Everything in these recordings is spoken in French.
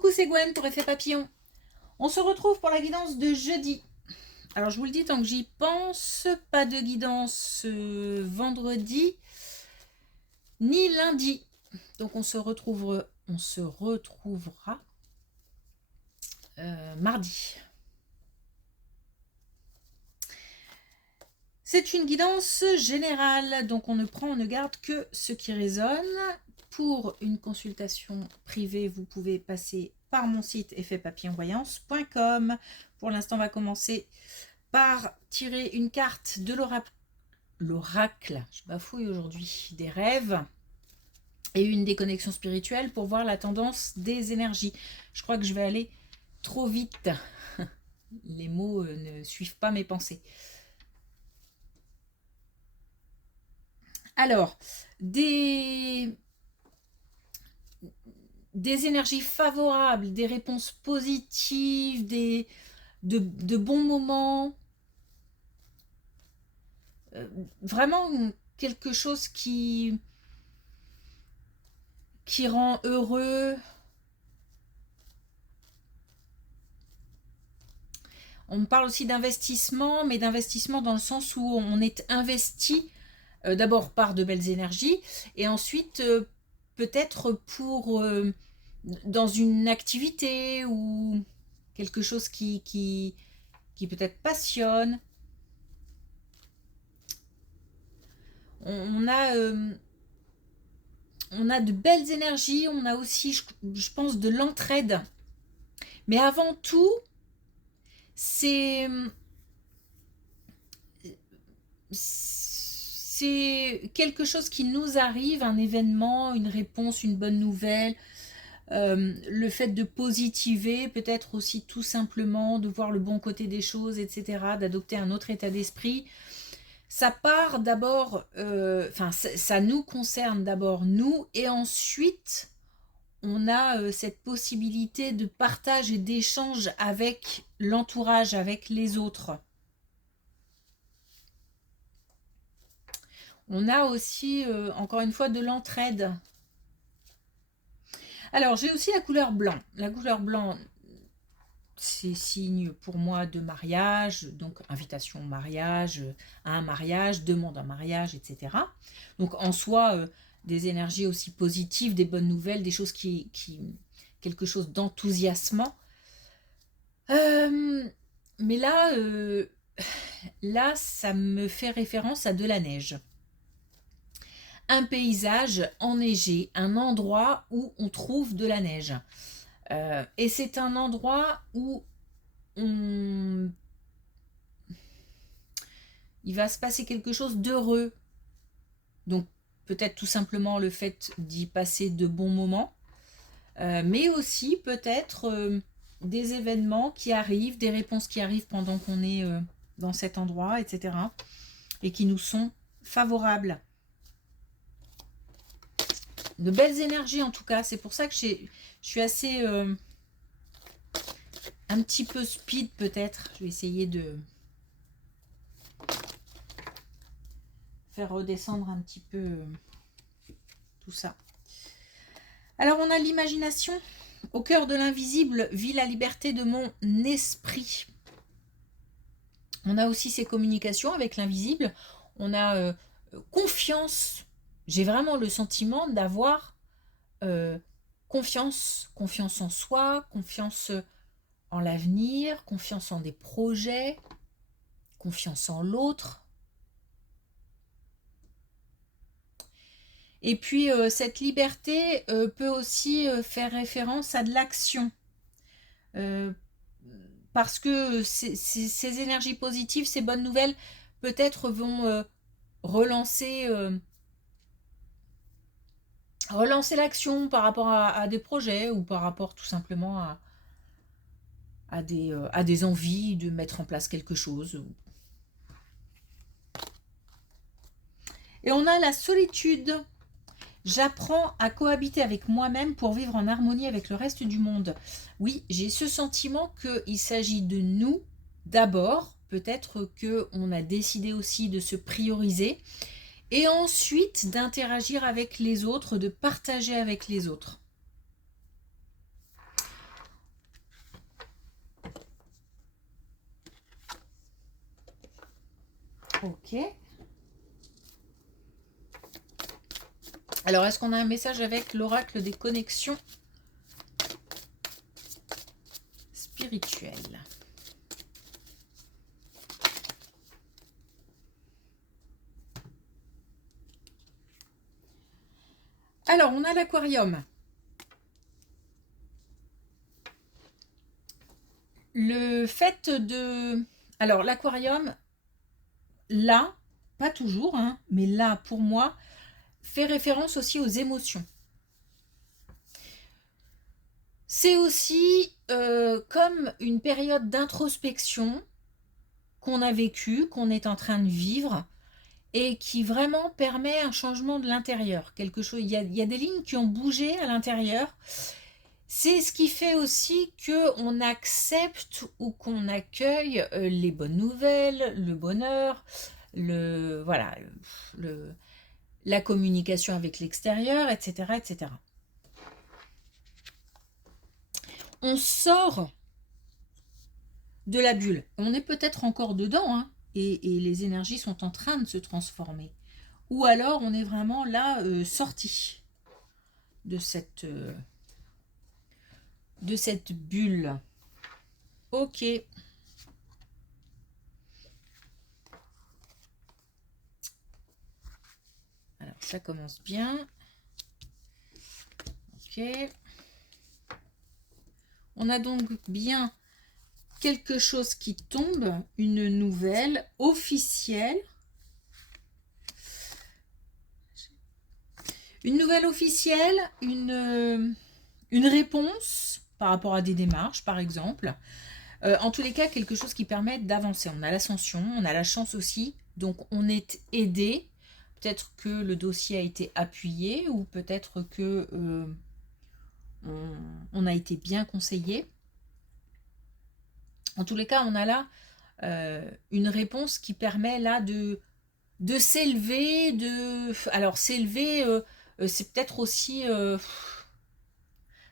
Coucou, c'est Gwen pour Effet Papillon. On se retrouve pour la guidance de jeudi. Alors je vous le dis tant que j'y pense, pas de guidance vendredi ni lundi. Donc on se retrouvera mardi. C'est une guidance générale, donc on ne garde que ce qui résonne. Pour une consultation privée, vous pouvez passer par mon site effetpapillonvoyance.com. Pour l'instant, on va commencer par tirer une carte de l'oracle, je bafouille aujourd'hui, des rêves et une des connexions spirituelles pour voir la tendance des énergies. Je crois que je vais aller trop vite. Les mots ne suivent pas mes pensées. Alors, des énergies favorables, des réponses positives, de bons moments. Vraiment quelque chose qui rend heureux. On me parle aussi d'investissement, mais d'investissement dans le sens où on est investi d'abord par de belles énergies et ensuite peut-être pour dans une activité ou quelque chose qui peut-être passionne. On a de belles énergies, on a aussi, je pense, de l'entraide. Mais avant tout, c'est quelque chose qui nous arrive, un événement, une réponse, une bonne nouvelle, le fait de positiver, peut-être aussi tout simplement de voir le bon côté des choses, etc., d'adopter un autre état d'esprit. Ça part d'abord, ça nous concerne d'abord nous, et ensuite on a cette possibilité de partage et d'échange avec l'entourage, avec les autres. On a aussi, encore une fois, de l'entraide. Alors, j'ai aussi la couleur blanc. La couleur blanc, c'est signe pour moi de mariage, donc invitation au mariage, à un mariage, demande en mariage, etc. Donc, en soi, des énergies aussi positives, des bonnes nouvelles, des choses quelque chose d'enthousiasmant. Mais là, ça me fait référence à de la neige. Un paysage enneigé, un endroit où on trouve de la neige. Et c'est un endroit où il va se passer quelque chose d'heureux. Donc peut-être tout simplement le fait d'y passer de bons moments, mais aussi peut-être des événements qui arrivent, des réponses qui arrivent pendant qu'on est dans cet endroit, etc. et qui nous sont favorables. De belles énergies en tout cas, c'est pour ça que je suis assez un petit peu speed peut-être. Je vais essayer de faire redescendre un petit peu tout ça. Alors on a l'imagination. Au cœur de l'invisible vit la liberté de mon esprit. On a aussi ces communications avec l'invisible. On a confiance. J'ai vraiment le sentiment d'avoir confiance en soi, confiance en l'avenir, confiance en des projets, confiance en l'autre. Et puis cette liberté peut aussi faire référence à de l'action. Parce que ces énergies positives, ces bonnes nouvelles, peut-être vont relancer l'action par rapport à des projets ou par rapport tout simplement à des envies de mettre en place quelque chose. Et on a la solitude. J'apprends à cohabiter avec moi-même pour vivre en harmonie avec le reste du monde. Oui, j'ai ce sentiment qu'il s'agit de nous d'abord. Peut-être qu'on a décidé aussi de se prioriser. Et ensuite d'interagir avec les autres, de partager avec les autres. Ok. Alors, est-ce qu'on a un message avec l'oracle des connexions spirituelles? Alors, on a l'aquarium. Le fait de... Alors, l'aquarium, là, pas toujours, hein, mais là, pour moi, fait référence aussi aux émotions. C'est aussi comme une période d'introspection qu'on a vécue, qu'on est en train de vivre, et qui vraiment permet un changement de l'intérieur. Quelque chose, il y a des lignes qui ont bougé à l'intérieur. C'est ce qui fait aussi qu'on accepte ou qu'on accueille les bonnes nouvelles, le bonheur, voilà, la communication avec l'extérieur, etc., etc. On sort de la bulle. On est peut-être encore dedans, hein, et les énergies sont en train de se transformer. Ou alors on est vraiment là, sorti de cette bulle. Ok. Alors ça commence bien. Ok. On a donc bien quelque chose qui tombe, une nouvelle officielle. Une nouvelle officielle, une réponse par rapport à des démarches, par exemple. En tous les cas, quelque chose qui permet d'avancer. On a l'ascension, on a la chance aussi, donc on est aidé. Peut-être que le dossier a été appuyé ou peut-être que on a été bien conseillé. En tous les cas, on a là une réponse qui permet là de s'élever, alors s'élever, c'est peut-être aussi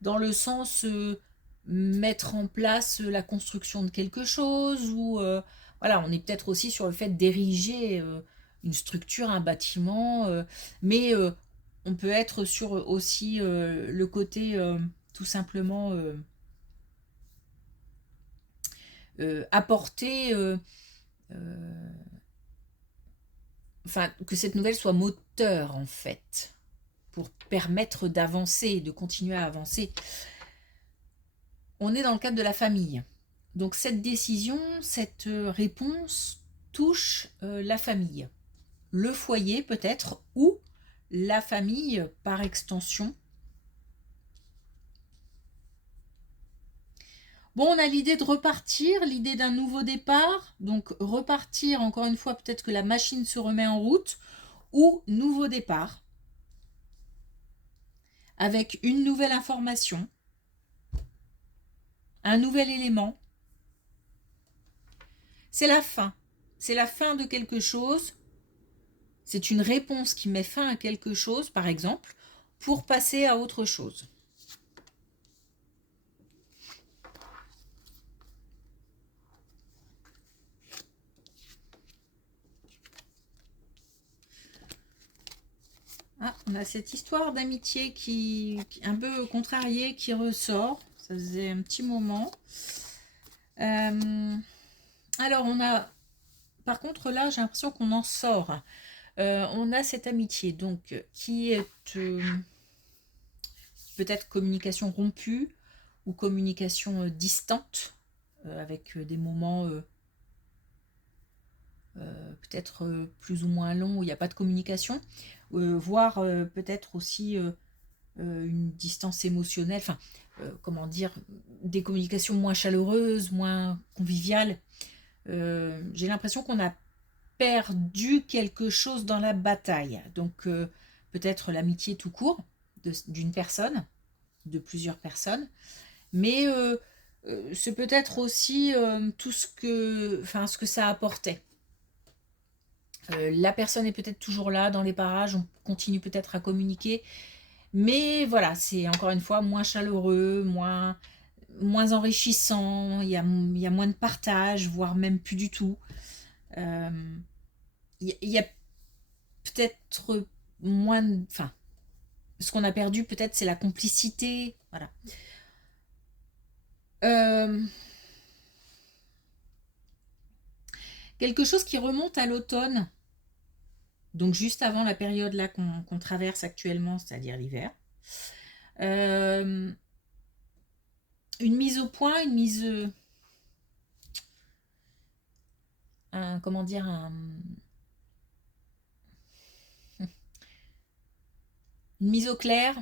dans le sens mettre en place la construction de quelque chose, ou voilà, on est peut-être aussi sur le fait d'ériger une structure, un bâtiment, mais on peut être sur aussi le côté tout simplement apporter, enfin que cette nouvelle soit moteur en fait, pour permettre d'avancer, de continuer à avancer. On est dans le cadre de la famille. Donc cette décision, cette réponse touche la famille, le foyer peut-être, ou la famille par extension. Bon, on a l'idée de repartir, l'idée d'un nouveau départ. Donc repartir, encore une fois, peut-être que la machine se remet en route, ou nouveau départ, avec une nouvelle information, un nouvel élément. C'est la fin. C'est la fin de quelque chose. C'est une réponse qui met fin à quelque chose, par exemple, pour passer à autre chose. Ah, on a cette histoire d'amitié qui un peu contrariée qui ressort. Ça faisait un petit moment. Alors on a, par contre là, j'ai l'impression qu'on en sort. On a cette amitié donc qui est peut-être communication rompue ou communication distante, avec des moments peut-être plus ou moins longs où il n'y a pas de communication, voire peut-être aussi une distance émotionnelle, enfin comment dire, des communications moins chaleureuses, moins conviviales. J'ai l'impression qu'on a perdu quelque chose dans la bataille. Donc peut-être l'amitié tout court d'une personne, de plusieurs personnes, mais c'est peut-être aussi tout ce que ça apportait. La personne est peut-être toujours là dans les parages, on continue peut-être à communiquer, mais voilà, c'est encore une fois moins chaleureux, moins enrichissant, il y a moins de partage, voire même plus du tout. il y a peut-être moins... Enfin, ce qu'on a perdu, peut-être, c'est la complicité. Voilà. Quelque chose qui remonte à l'automne, donc juste avant la période là qu'on traverse actuellement, c'est-à-dire l'hiver. Une mise au point, une mise... comment dire une mise au clair.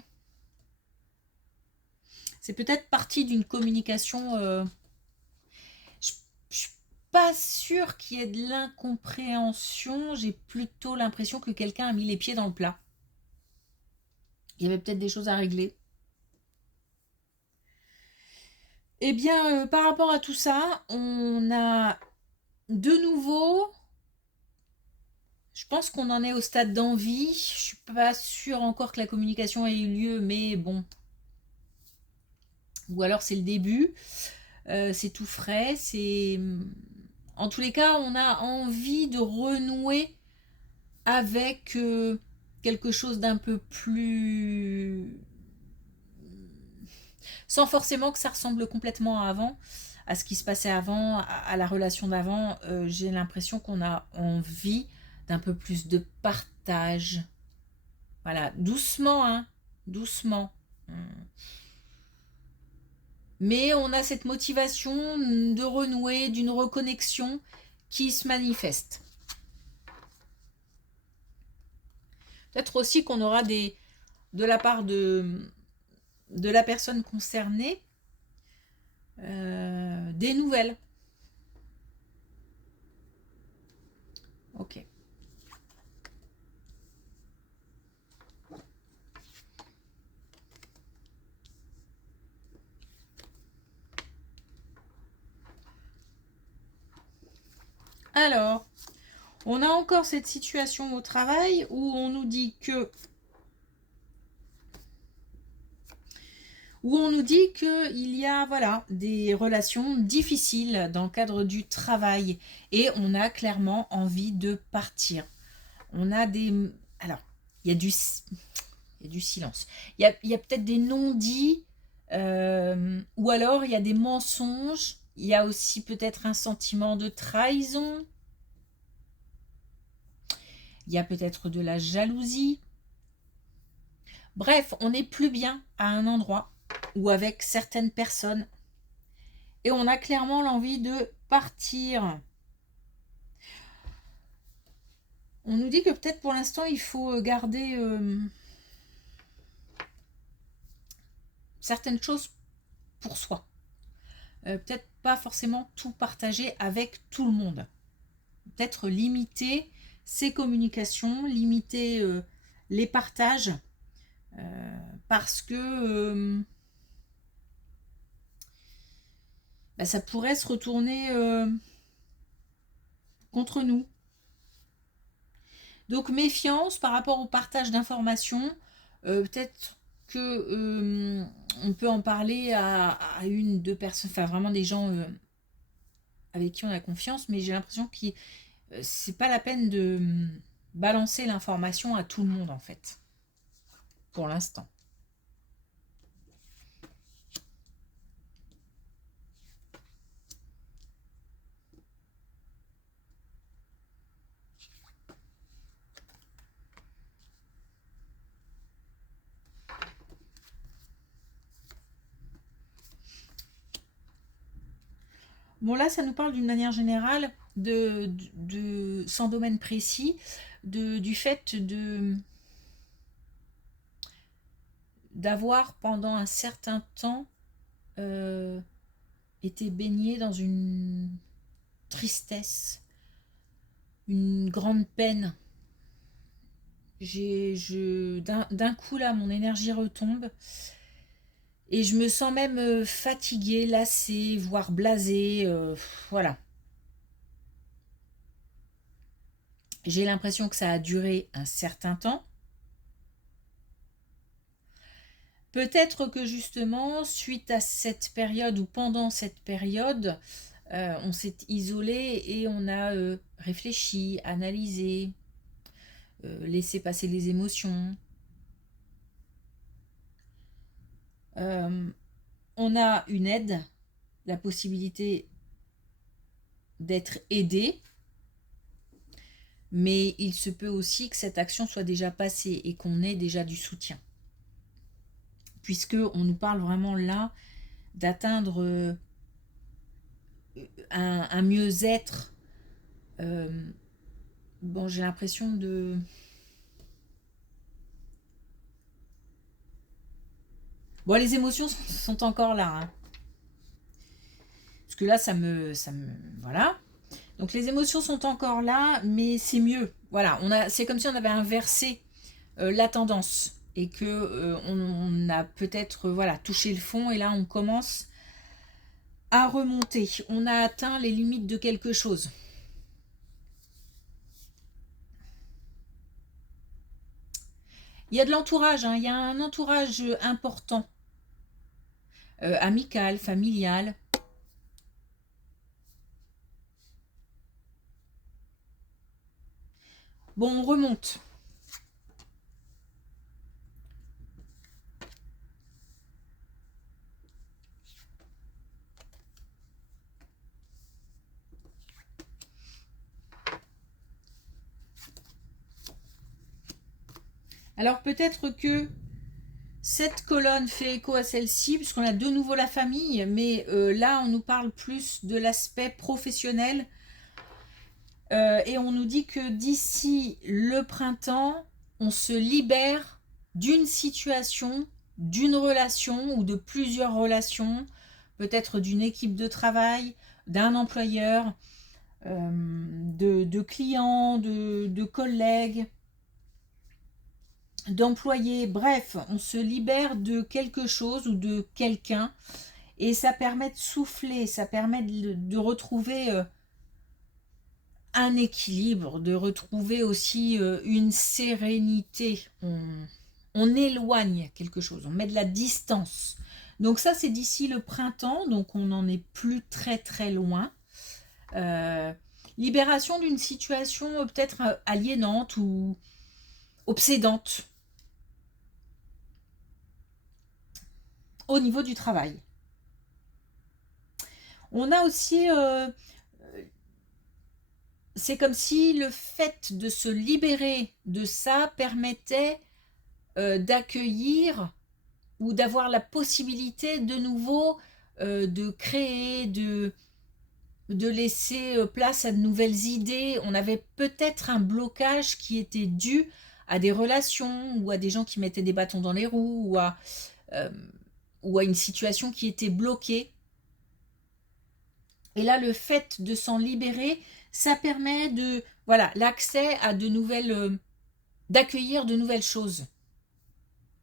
C'est peut-être partie d'une communication... je suis pas sûre qu'il y ait de l'incompréhension. J'ai plutôt l'impression que quelqu'un a mis les pieds dans le plat. Il y avait peut-être des choses à régler. Eh bien, par rapport à tout ça, on a de nouveau... Je pense qu'on en est au stade d'envie. Je suis pas sûre encore que la communication ait eu lieu, mais bon. Ou alors c'est le début. C'est tout frais. C'est... En tous les cas, on a envie de renouer avec quelque chose d'un peu plus... Sans forcément que ça ressemble complètement à avant, à ce qui se passait avant, à la relation d'avant. J'ai l'impression qu'on a envie d'un peu plus de partage. Voilà, doucement, hein, doucement. Mais on a cette motivation de renouer, d'une reconnexion qui se manifeste. Peut-être aussi qu'on aura de la part de la personne concernée des nouvelles. Ok. Alors, on a encore cette situation au travail où on nous dit que qu'il y a voilà, des relations difficiles dans le cadre du travail et on a clairement envie de partir. On a des... Alors, il y a du silence. Il y a peut-être des non-dits ou alors il y a des mensonges. Il y a aussi peut-être un sentiment de trahison. Il y a peut-être de la jalousie. Bref, on n'est plus bien à un endroit ou avec certaines personnes. Et on a clairement l'envie de partir. On nous dit que peut-être pour l'instant, il faut garder certaines choses pour soi. Peut-être pas forcément tout partager avec tout le monde. Peut-être limiter ses communications, limiter les partages parce que ça pourrait se retourner contre nous. Donc méfiance par rapport au partage d'informations. Peut-être que on peut en parler à une, deux personnes, enfin vraiment des gens avec qui on a confiance, mais j'ai l'impression que c'est pas la peine de balancer l'information à tout le monde en fait, pour l'instant. Bon là, ça nous parle d'une manière générale sans domaine précis, du fait d'avoir pendant un certain temps été baigné dans une tristesse, une grande peine. D'un coup là, mon énergie retombe et je me sens même fatiguée, lassée, voire blasée. Voilà. J'ai l'impression que ça a duré un certain temps. Peut-être que justement, suite à cette période ou pendant cette période, On s'est isolé et on a réfléchi, analysé, laissé passer les émotions. On a une aide, la possibilité d'être aidé, mais il se peut aussi que cette action soit déjà passée et qu'on ait déjà du soutien. Puisque on nous parle vraiment là d'atteindre un mieux-être. Bon, j'ai l'impression de... Bon, les émotions sont encore là. Hein. Parce que là, ça me... Voilà. Donc les émotions sont encore là, mais c'est mieux. Voilà, c'est comme si on avait inversé la tendance. Et que on a peut-être voilà, touché le fond. Et là, on commence à remonter. On a atteint les limites de quelque chose. Il y a de l'entourage, hein, il y a un entourage important. Amical, familial. Bon, on remonte. Alors peut-être que cette colonne fait écho à celle-ci, puisqu'on a de nouveau la famille, mais là on nous parle plus de l'aspect professionnel. Et on nous dit que d'ici le printemps, on se libère d'une situation, d'une relation ou de plusieurs relations, peut-être d'une équipe de travail, d'un employeur, de clients, de collègues, d'employés. Bref, on se libère de quelque chose ou de quelqu'un et ça permet de souffler, ça permet de retrouver un équilibre, de retrouver aussi une sérénité. On éloigne quelque chose, on met de la distance. Donc ça, c'est d'ici le printemps, donc on n'en est plus très très loin. Libération d'une situation peut-être aliénante ou obsédante au niveau du travail. On a aussi... c'est comme si le fait de se libérer de ça permettait d'accueillir ou d'avoir la possibilité de nouveau de créer, de laisser place à de nouvelles idées. On avait peut-être un blocage qui était dû à des relations ou à des gens qui mettaient des bâtons dans les roues euh, ou à une situation qui était bloquée. Et là, le fait de s'en libérer, ça permet de voilà l'accès à de nouvelles, d'accueillir de nouvelles choses.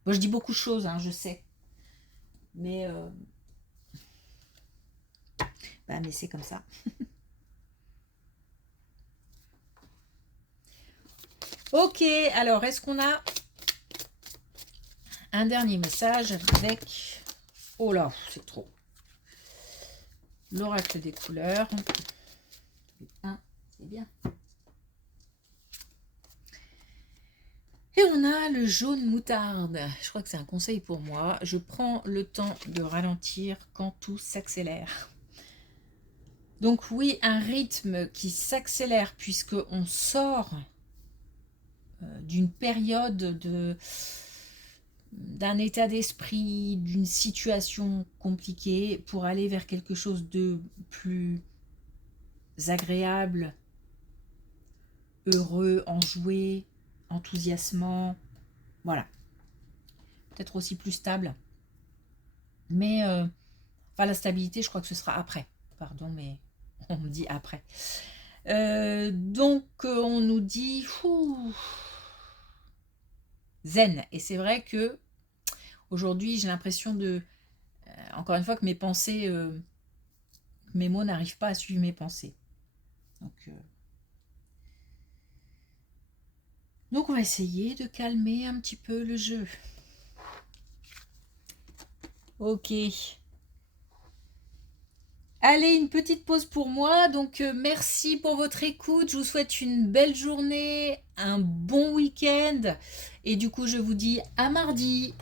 Moi, je dis beaucoup de choses, hein, je sais, mais mais c'est comme ça. Ok, alors est-ce qu'on a un dernier message avec... Oh là, c'est trop. L'oracle des couleurs. C'est bien. Et on a le jaune moutarde. Je crois que c'est un conseil pour moi. Je prends le temps de ralentir quand tout s'accélère. Donc oui, un rythme qui s'accélère puisqu'on sort d'une période d'un état d'esprit, d'une situation compliquée pour aller vers quelque chose de plus agréable, heureux, enjoué, enthousiasmant, voilà. Peut-être aussi plus stable. Mais, enfin la stabilité, je crois que ce sera après. Pardon, mais on me dit après. Donc, on nous dit... zen. Et c'est vrai que aujourd'hui, j'ai l'impression de... encore une fois, que mes pensées... mes mots n'arrivent pas à suivre mes pensées. Donc on va essayer de calmer un petit peu le jeu. Ok. Allez, une petite pause pour moi. Donc, merci pour votre écoute. Je vous souhaite une belle journée, un bon week-end. Et du coup, je vous dis à mardi.